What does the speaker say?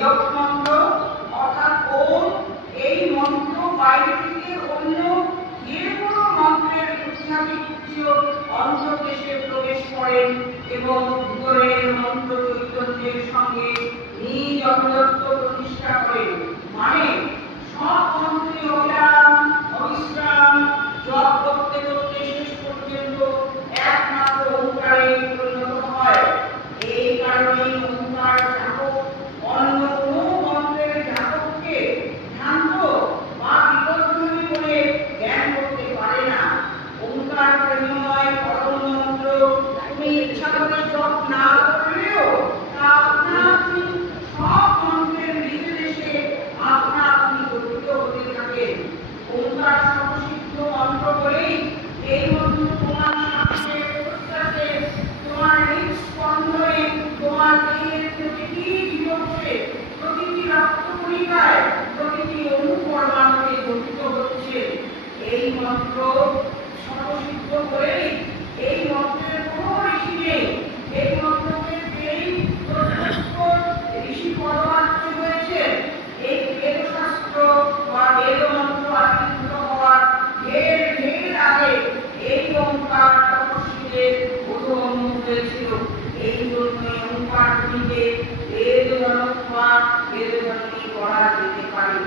বেদক মন্ত্র অর্থাৎ ওম। এই মন্ত্র বাইরে থেকে অন্য যে কোনো মন্ত্রের উচ্চারিত অন্তর্দেশে প্রবেশ করেন এবং ভিতরের মন্ত্র চৈতন্যের সঙ্গে নিজ অভিদত্ত প্রতিষ্ঠা করেন। মানে সব মন্ত্রী অবিরাম অবিশ্রাম জপ করতে করতে শেষ পর্যন্ত একমাত্র ওঙ্কারে পরিণত হয়। এই কারণে ওঙ্কার জাপক অন্য কোনো মন্ত্রের জাপককে ভ্রান্ত বা বিপদজনক বলে জ্ঞান করতে পারে না। ওঙ্কার প্রেমময় পরম মন্ত্র তুমি ইচ্ছা করে জপ না করলেও তা আপনা আপনি সব মন্ত্রের নির্দেশে আপনা আপনি গঠিত হতে থাকে। ওঙ্কার সর্বসিদ্ধ মন্ত্র বলেই এই মন্ত্র তোমার সাথে প্রত্যাশে তোমার হৃদস্পন্দনে তোমার দেহের প্রতিটি দিবসে প্রতিটি রক্তকণিকায় প্রতিটি অনুপরমাণুতে গঠিত হচ্ছে। এই মন্ত্র সর্বসিদ্ধ বলেই এই মন্ত্রের কোনো ঋষি নেই। এই মন্ত্রকে পেয়েই প্রত্যক্ষ ঋষি পরমার্থ হয়েছে। এই বেদশাস্ত্র বা বেদমন্ত্র আবির্ভূত হওয়ার ঢের ঢের আগে এই ওঙ্কার তপস্বীদের বোধগম্য হয়েছিল। এই জন্য ওঙ্কার ধ্বনিতে বেদজনক বা বেদজননী করা যেতে পারে।